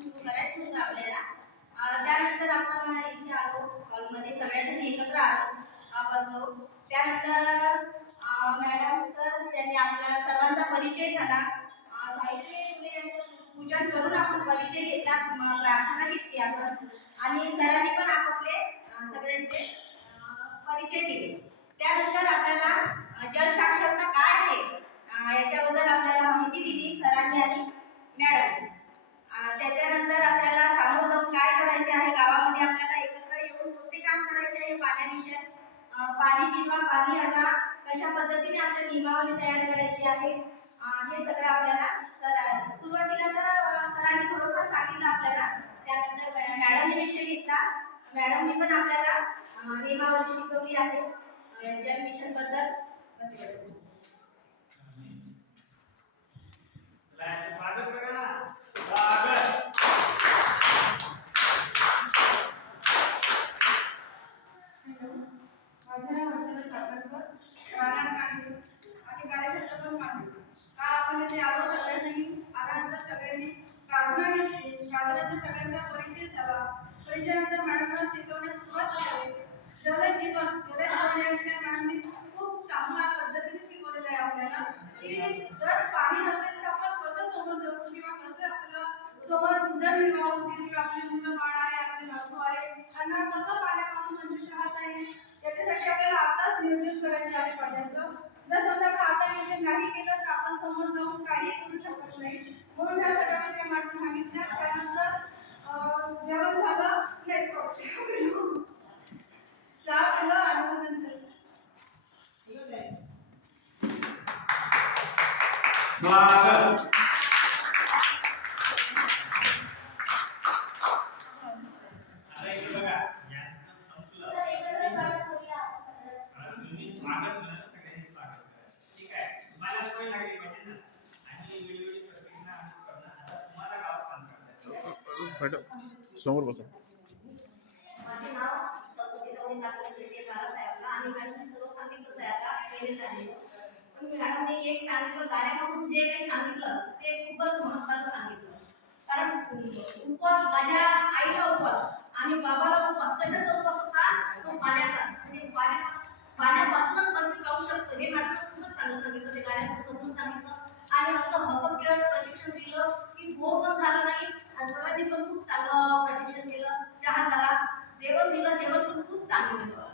सुरू करायचं होतं आपल्याला. त्यानंतर आपण इथे आलो हॉलमध्ये. सगळ्यांनी एकत्र आलो. बसलो. त्यानंतर मॅडम सर त्यांनी आपल्या सर्वांचा परिचय झाला. साहित्य पूजन करून आपण परिचय घेतला. प्रार्थना घेतली आपण. आणि सरांनी पण आपापले सगळ्यांचे परिचय दिले. त्यानंतर आपल्याला जल साक्षरता काय आहे अं, याच्याबद्दल आपल्याला माहिती दिली सरांनी आणि मॅडम त्याच्यानंतर आपल्याला सामोर जाऊन काय करायचे आहे आपल्याला एकत्र येऊन कोणते काम करायचे आहे? पाण्याविषयी पाणी जिरवा पाणी आता कशा पद्धतीने आपल्या नियमावली तयार करायची आहे? हे सगळं आपल्याला सर सुरुवातीला तर सरांनी थोडंफार सांगितलं आपल्याला. त्यानंतर मॅडमने विषय घेतला. मॅडमने पण आपल्याला नियमावली शिकवली आहे. अं, जल मिशनबद्दल बस एवढंच. स्वागत करा ना स्वागत हॅलो माझं राहणार आणि कार्यक्षेत्र पण काल आपण आलो सगळ्यांनी सगळ्यांनी. प्रार्थना घेतली. प्रार्थनेचा सगळ्यांचा परिचय झाला. परिचयानंतर शिकवण्यास सुरुवात जीवन जीवन या विषयात मॅडमनी खूप चांगल्या पद्धतीने शिकवलेलं आहे आपल्याला. की जर पाणी नसेल तर आपण कसं समोर जगू? किंवा कसं आपलं उदरनिर्वाह होतील? किंवा आपली मुलं बाळ आहे आपली नातू आहे त्यांना कसं पाण्यापासून वंचित राहता येईल? जर समजा आता म्हणजे नाही केलं तर आपण समोर जाऊन काही करू शकत नाही. म्हणून ह्या सगळ्या गोष्टी मॅडम सांगितल्या. त्यानंतर जेवण झालं नाही सॉरी चहा आणि नंतर. स्वागत आता इकडे बघा यांचं संपलं सर, एकत्र स्वागत करूया आपण सगळं. आणि तुम्ही स्वागत म्हणाल सगळ्यांनी स्वागत करा ठीक आहे तुम्हाला सोय लागली पाहिजे ना आणि वेगवेगळी प्रक्रिया आम्हीच करणार आता तुम्हाला गावात काम करताय मॅडम समोर बसा माझे नाव सरस्वती रवनी काकडे ते भारत आहे आपला आणि मॅडमने सर्व सांगितलंच आहे आता पहिलेच आहे पण मॅडमने एक सांगितलं गाण्यामधून जे काही सांगितलं ते खूपच महत्त्वाचं सांगितलं कारण उपवास माझ्या आईला उपवास आणि बाबाला उपवास कशाचा उपवास होता? तो पाण्याचा. म्हणजे पाण्याचा खूप चांगलं प्रशिक्षण दिलं चहा झाला जेवण दिलं जेवण पण खूप चांगलं दिलं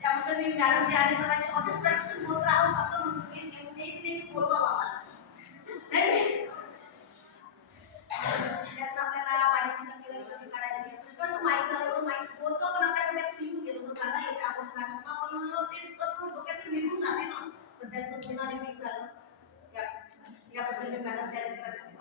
त्याबद्दल मी मॅडमचे आणि सर्वांचे असेच प्रश्न होत राहून असं म्हणतो की नेहमी नेहमी नेहमी बोलवा बाबा. आपल्याला पाण्याची टक्केवारी कशी काढायची पुष्कळचं माहीत झालं एवढं माहीत होतं पण फिरून गेलो होतं झालं याच्या अगोदर मॅडम पण ते कसं डोक्यातून निघून जाते ना. पण त्यांचं पुन्हा रिपीट झालं. या- याबद्दल मी मॅडम स्वागत चला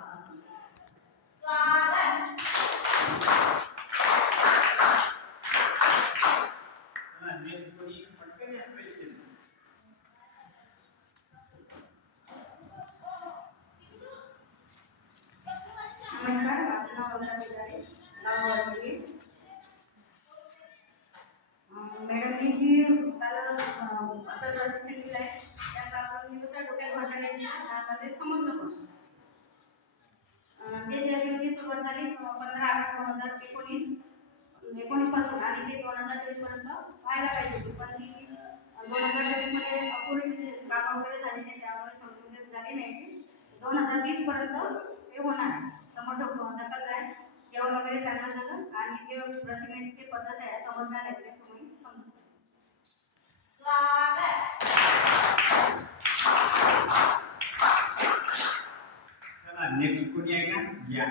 मॅडमने जी काल अं, आता आहे त्या मी दुसऱ्या डोक्यात भरण्याची त्यामध्ये पण अं, ते जर्नीची सुरुवात झाली अं, पंधरा आठ दोन हजार एकोणीस एकोणीसपासून आणि ते दोन हजार चोवीसपर्यंत व्हायला पाहिजे होती. पण ती दोन हजार चोवीसमध्ये अपुरी काम वगैरे झाले नाही त्यामुळे संपूर्ण झाली नाही दोन हजार तीस पर्यंत ते होणार समोर ढक- ढकललं आहे. जेवण वगैरे चांगलं झालं आणि ते प्रसिद्धीची पद्धत आहे समजणार आहे ते तुम्ही समजून नेक्स्ट कोणी आहे का? या.